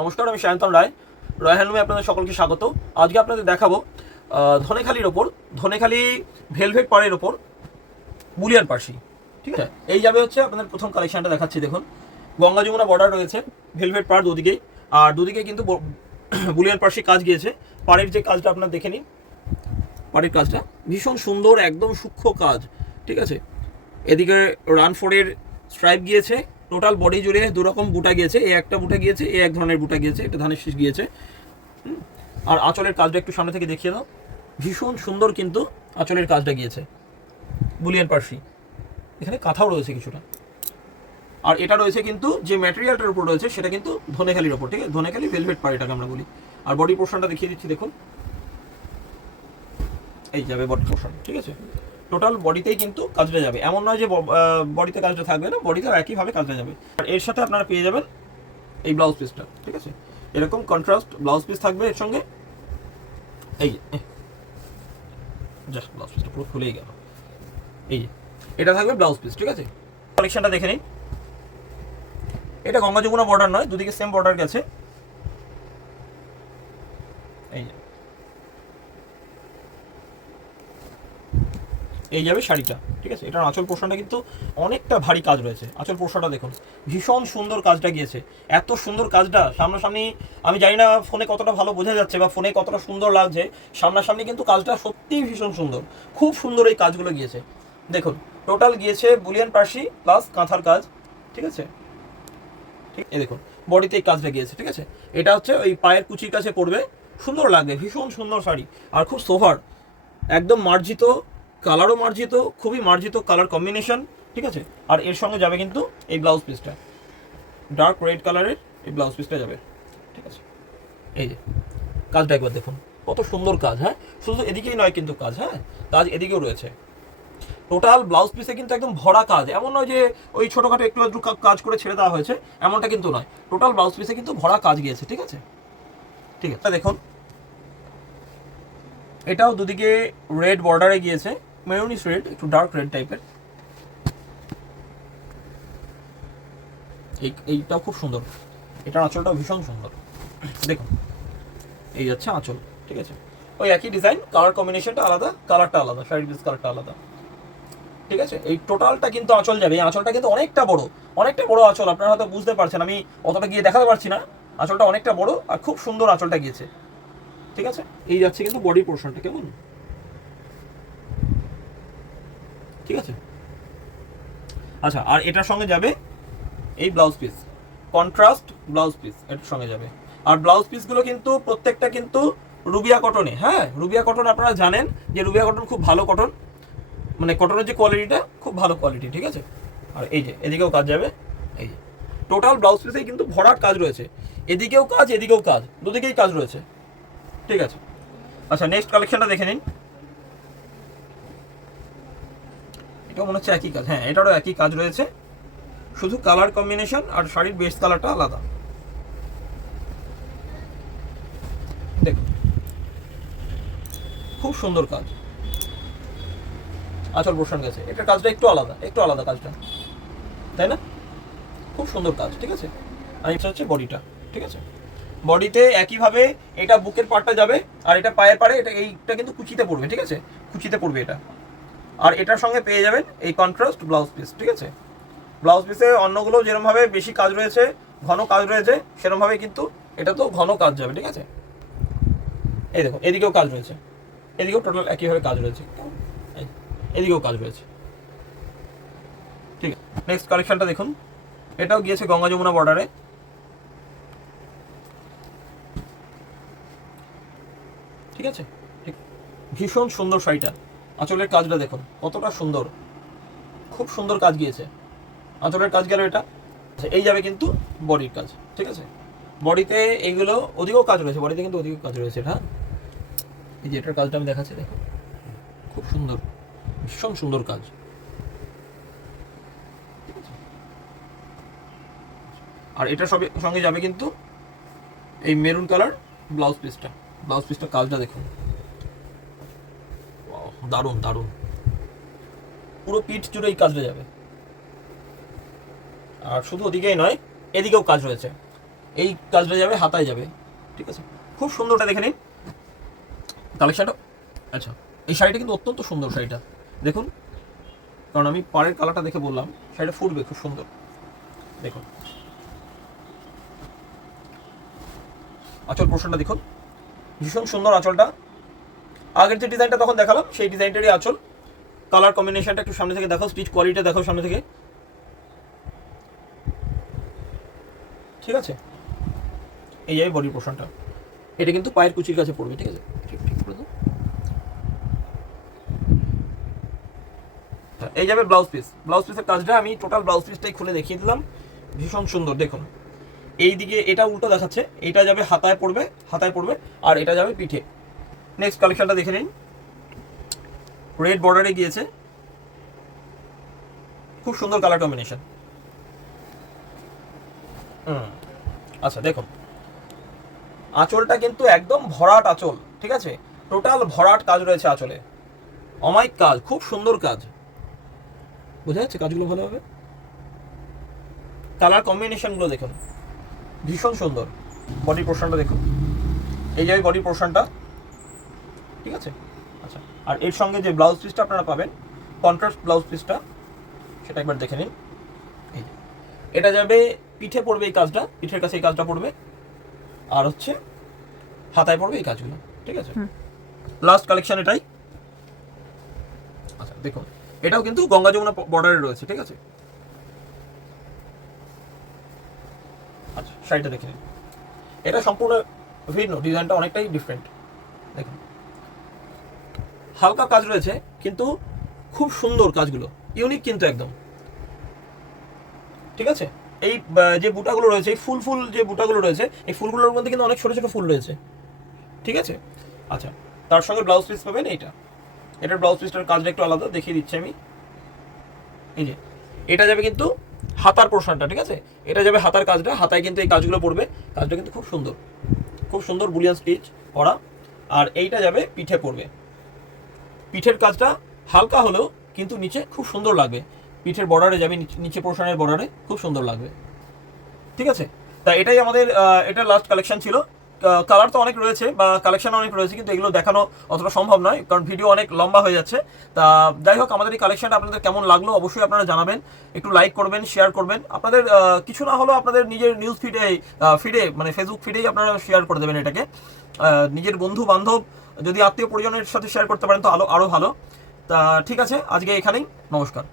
নমস্কার, আমি সায়ন্তন রায়। রয় হ্যান্ডলুমে আপনাদের সকলকে স্বাগত। আজকে আপনাদের দেখাবো ধনেখালির ওপর, ধনেখালি ভেলভেট পাড়ের ওপর বুলিয়ান পার্সি। ঠিক আছে, এই যাবে হচ্ছে আপনাদের প্রথম কালেকশনটা দেখাচ্ছি। দেখুন, গঙ্গা যমুনা বর্ডার রয়েছে, ভেলভেট পাড় দুদিকেই, আর দুদিকে কিন্তু বুলিয়ান পার্সি কাজ গিয়েছে। পাড়ের যে কাজটা আপনারা দেখে নিন, পাড়ের কাজটা ভীষণ সুন্দর, একদম সূক্ষ্ম কাজ। ঠিক আছে, এদিকে রান ফোরের স্ট্রাইপ গিয়েছে, টোটাল বডি জুড়ে দুরকম বুটা গিয়েছে। এই একটা বুটা গিয়েছে, এই এক ধরনের বুটা গিয়েছে, এটা ধানের শীষ গিয়েছে। আর আঁচলের কাজটা একটু সামনে থেকে দেখিয়ে দাও, ভীষণ সুন্দর কিন্তু আঁচলের কাজটা গিয়েছে বুলিয়ান পার্সি। এখানে কাঁথাও রয়েছে কিছুটা। আর এটা রয়েছে কিন্তু যে ম্যাটেরিয়ালটার উপর রয়েছে সেটা কিন্তু ধনেখালির ওপর। ঠিক আছে, ধনেখালি ভেলভেট পাড় এটাকে আমরা বলি। আর বডি পোর্শনটা দেখিয়ে দিচ্ছি, দেখুন এই যাবে বডি পোর্শন। ঠিক আছে, টোটাল বডিতেই কিন্তু কাজটা যাবে, এমন নয় যে বডিতে কাজটা থাকবে না, বডিতেও একইভাবে কাজটা যাবে। আর এর সাথে আপনারা পেয়ে যাবেন এই ব্লাউজ পিসটা। ঠিক আছে, এরকম কন্ট্রাস্ট ব্লাউজ পিস থাকবে এর সঙ্গে। এই জাস্ট ব্লাউজ পিসটা পুরো খুলেই গেল, এই এটা থাকবে ব্লাউজ পিস। ঠিক আছে, কালেকশনটা দেখে নিন। এটা গঙ্গা যমুনা বর্ডার নয়, দুদিকে সেম বর্ডার গেছে। এই যাবে শাড়িটা। ঠিক আছে, এটার আঁচল পোর্শনটা কিন্তু অনেকটা ভারী কাজ রয়েছে। আঁচল পোর্শনটা দেখুন, ভীষণ সুন্দর কাজটা গিয়েছে। এত সুন্দর কাজটা সামনাসামনি আমি জানি না ফোনে কতটা ভালো বোঝা যাচ্ছে বা ফোনে কতটা সুন্দর লাগছে, সামনাসামনি কিন্তু কাজটা সত্যিই ভীষণ সুন্দর। খুব সুন্দর এই কাজগুলো গিয়েছে। দেখুন, টোটাল গিয়েছে বুলিয়ান পার্সি প্লাস কাঁথার কাজ। ঠিক আছে, ঠিক, এই দেখুন বডিতে এই কাজটা গিয়েছে। ঠিক আছে, এটা হচ্ছে ওই পায়ের কুচির কাছে পড়বে, সুন্দর লাগবে, ভীষণ সুন্দর শাড়ি। আর খুব সোভার, একদম মার্জিত, কালারও মার্জিত, খুবই মার্জিত কালার কম্বিনেশন। ঠিক আছে, আর এর সঙ্গে যাবে কিন্তু এই ব্লাউজ পিসটা, ডার্ক রেড কালারের এই ব্লাউজ পিসটা যাবে। ঠিক আছে, এই যে কাজটা একবার দেখুন, কত সুন্দর কাজ। হ্যাঁ, শুধু এদিকেই নয় কিন্তু কাজ, হ্যাঁ কাজ এদিকেও রয়েছে। টোটাল ব্লাউজ পিসে কিন্তু একদম ভরা কাজ, এমন নয় যে ওই ছোটোখাটো একটু একটু কাজ করে ছেড়ে দেওয়া হয়েছে, এমনটা কিন্তু নয়। টোটাল ব্লাউজ পিসে কিন্তু ভরা কাজ গিয়েছে। ঠিক আছে, ঠিক আছে, দেখুন এটাও দুদিকে রেড বর্ডারে গিয়েছে, মেরুনিশ রেড, একটু ডার্ক রেড টাইপের। এইটাও খুব সুন্দর, এটার আঁচলটাও ভীষণ সুন্দর। দেখুন এই যাচ্ছে আঁচল। ঠিক আছে, ওই একই ডিজাইন, কালার কম্বিনেশনটা আলাদা, কালারটা আলাদা, শাড়ির পিস কালারটা আলাদা। ঠিক আছে, এই টোটালটা কিন্তু আঁচল যাবে। এই আঁচলটা কিন্তু অনেকটা বড়, অনেকটা বড় আঁচল। আপনারা হয়তো বুঝতে পারছেন, আমি অতটা গিয়ে দেখাতে পারছি না। আঁচলটা অনেকটা বড় আর খুব সুন্দর আঁচলটা গিয়েছে। ঠিক আছে, এই যাচ্ছে কিন্তু বডি পোর্শনটা, কেমন? ঠিক আছে, আচ্ছা, আর এটার সঙ্গে যাবে এই blouse piece, contrast blouse piece এটার সঙ্গে যাবে। আর ব্লাউজ পিসগুলো কিন্তু প্রত্যেকটা কিন্তু রুবিয়া কটনে। হ্যাঁ, রুবিয়া কটন আপনারা জানেন যে রুবিয়া কটন খুব ভালো কটন, মানে কটনের যে কোয়ালিটিটা খুব ভালো কোয়ালিটি। ঠিক আছে, আর এই যে এদিকেও কাজ যাবে, এই যে টোটাল ব্লাউজ পিসেই কিন্তু ভরাট কাজ রয়েছে, এদিকেও কাজ এদিকেও কাজ, দুদিকেই কাজ রয়েছে। ঠিক আছে, আচ্ছা নেক্সট কালেকশনটা দেখে নিন। এটা মনে হচ্ছে একই কাজ, হ্যাঁ এটারও একই কাজ রয়েছে, শুধু কালার কম্বিনেশন আর শাড়ির বেস কালারটা আলাদা। দেখুন খুব সুন্দর কাজ, আঁচল পোর্শন গেছে, এটার কাজটা একটু আলাদা, একটু আলাদা কাজটা, তাই না? খুব সুন্দর কাজ। ঠিক আছে, আর এটা হচ্ছে বডিটা। ঠিক আছে, বডিতে একইভাবে এটা বুকের পার্টটা যাবে, আর এটা পায়ের পাড়ে, এটা এইটা কিন্তু কুচিতে পড়বে। ঠিক আছে, কুচিতে পড়বে এটা। আর এটার সঙ্গে পেয়ে যাবেন এই কন্ট্রাস্ট ব্লাউজ পিস। ঠিক আছে, ব্লাউজ পিসে অন্যগুলো যেরকমভাবে বেশি কাজ রয়েছে, ঘন কাজ রয়েছে, সেরকমভাবে কিন্তু এটা তো ঘন কাজ যাবে। ঠিক আছে, এই দেখো এদিকেও কাজ রয়েছে, এদিকেও টোটাল একইভাবে কাজ রয়েছে, এদিকেও কাজ রয়েছে। ঠিক আছে, নেক্সট কালেকশনটা দেখুন। এটাও গিয়েছে গঙ্গা যমুনা বর্ডারে। ঠিক আছে, ঠিক, ভীষণ সুন্দর শাড়িটা। আঁচলের কাজটা দেখুন কতটা সুন্দর, খুব সুন্দর কাজ গিয়েছে। আঁচলের কাজ গেল এটা। এই যাবে কিন্তু বডির কাজ। ঠিক আছে, বডিতে এইগুলো ওদিকেও কাজ রয়েছে, বডিতে কিন্তু ওদিকেও কাজ রয়েছে। হ্যাঁ, এই যে এটার কাজটা আমি দেখাচ্ছি, দেখো খুব সুন্দর, ভীষণ সুন্দর কাজ। আর এটার সঙ্গে যাবে কিন্তু এই মেরুন কালার ব্লাউজ পিসটা। ব্লাউজ পিসটা কাজটা দেখুন, দারুণ দারুণ, পুরো পিঠ জুড়ে এই কাজটা যাবে। আর শুধু ওদিকেই নয়, এদিকেও কাজ রয়েছে। এই কাজটা যাবে হাতায় যাবে, ঠিক আছে, খুব সুন্দরটা দেখে নিন কালেকশনটা। আচ্ছা, এই শাড়িটা কিন্তু অত্যন্ত সুন্দর শাড়িটা দেখুন, কারণ আমি পাড়ের কালারটা দেখে বললাম শাড়িটা ফুটবে খুব সুন্দর। দেখুন আঁচল পোর্শনটা দেখুন, ভীষণ সুন্দর আঁচলটা। আগের যে ডিজাইনটা তখন দেখালাম সেই ডিজাইনটারই আঁচল। কালার কম্বিনেশনটা একটু সামনে থেকে দেখো, স্টিচ কোয়ালিটিটা দেখো সামনে থেকে, ঠিক আছে। এই যাবে বডি পোর্শনটা, এটা কিন্তু পায়ের কুচির কাছে পড়বে, ঠিক আছে, ঠিক করে দাও। এই যাবে ব্লাউজ পিস, ব্লাউজ পিসের কাজটা আমি টোটাল ব্লাউজ পিসটাই খুলে দেখিয়ে দিলাম, ভীষণ সুন্দর দেখুন। এই দিকে এটা উল্টো দেখাচ্ছে, এটা যাবে হাতায় পড়বে, হাতায় পড়বে, আর এটা যাবে পিঠে। নেক্সট কালেকশনটা দেখে নিন, রেড বর্ডারে গিয়েছে, খুব সুন্দর কালার কম্বিনেশন। আচ্ছা দেখুন আঁচলটা কিন্তু একদম ভরাট আঁচল, ঠিক আছে, টোটাল ভরাট কাজ রয়েছে আঁচলে, অমায়িক কাজ, খুব সুন্দর কাজ, বোঝা যাচ্ছে কাজগুলো ভালোভাবে। কালার কম্বিনেশনগুলো দেখুন ভীষণ সুন্দর। বডি পোর্শনটা দেখুন, এই যাবে বডি পোর্শনটা, ঠিক আছে। আচ্ছা, আর এর সঙ্গে যে ব্লাউজ পিসটা আপনারা পাবেন কন্ট্রাস্ট ব্লাউজ পিসটা, সেটা একবার দেখে নিন। এই যে এটা যাবে পিঠে পড়বে, এই কাজটা পিঠের কাছে এই কাজটা পড়বে, আর হচ্ছে হাতায় পড়বে এই কাজগুলো, ঠিক আছে। লাস্ট কালেকশন এটাই। আচ্ছা দেখুন এটাও কিন্তু গঙ্গা যমুনা বর্ডারে রয়েছে, ঠিক আছে। আচ্ছা শাড়িটা দেখে নিন, এটা সম্পূর্ণ ভিন্ন, ডিজাইনটা অনেকটাই ডিফারেন্ট। দেখুন হালকা কাজ রয়েছে কিন্তু খুব সুন্দর কাজগুলো, ইউনিক কিন্তু একদম, ঠিক আছে। এই যে বুটাগুলো রয়েছে, এই ফুল ফুল যে বুটাগুলো রয়েছে, এই ফুলগুলোর মধ্যে কিন্তু অনেক ছোট ছোট ফুল রয়েছে, ঠিক আছে। আচ্ছা তার সঙ্গে ব্লাউজ পিস পাবেন এইটা, এটার ব্লাউজ পিসটার কাজটা একটু আলাদা দেখিয়ে দিচ্ছি আমি। এই যে এটা যাবে কিন্তু হাতার পোর্শনটা, ঠিক আছে, এটা যাবে হাতার কাজটা, হাতায় কিন্তু এই কাজগুলো পড়বে, কাজটা কিন্তু খুব সুন্দর, খুব সুন্দর বুলিয়ান স্টিচ করা। আর এইটা যাবে পিঠে পড়বে, পিঠের কাজটা হালকা হলেও কিন্তু নিচে খুব সুন্দর লাগবে, পিঠের বর্ডারে যাবে, নিচে পোর্শনের বর্ডারে খুব সুন্দর লাগবে, ঠিক আছে। তা এটাই আমাদের এটা লাস্ট কালেকশন ছিল। কালার তো অনেক রয়েছে বা কালেকশন অনেক রয়েছে, কিন্তু এগুলো দেখানো অতটা সম্ভব নয় কারণ ভিডিও অনেক লম্বা হয়ে যাচ্ছে। তা যাই হোক আমাদের এই কালেকশনটা আপনাদের কেমন লাগলো অবশ্যই আপনারা জানাবেন, একটু লাইক করবেন, শেয়ার করবেন, আপনাদের কিছু না হলেও আপনাদের নিজের নিউজ ফিডে মানে ফেসবুক ফিডেই আপনারা শেয়ার করে দেবেন এটাকে, নিজের বন্ধু বান্ধব যদি আত্মীয় পরিজনের সাথে শেয়ার করতে পারেন তো আরও ভালো। তা ঠিক আছে, আজকে এখানেই, নমস্কার।